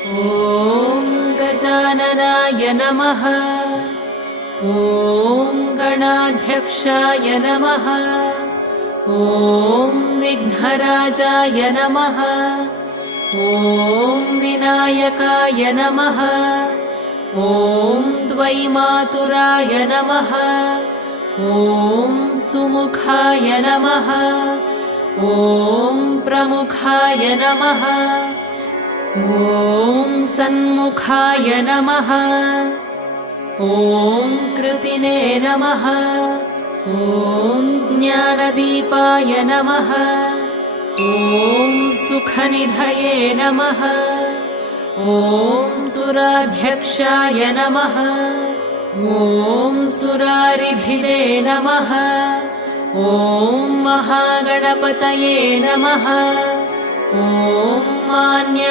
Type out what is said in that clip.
ॐ गजाननाय नमः। ॐ गणाध्यक्षाय नमः। ॐ विघ्नराजाय नमः। ॐ विनायकाय नमः। ॐ द्वैमातुराय नमः। ॐ सुमुखाय नमः। ॐ प्रमुखाय नमः। ॐ सन्मुखाय नमः। ॐ कृतिने नमः। ॐ ज्ञानदीपाय नमः। ॐ सुखनिधये नमः। ॐ सुराध्यक्षाय नमः। ॐ सुरारिभिदे नमः। ॐ महागणपतये नमः। ॐ मान्य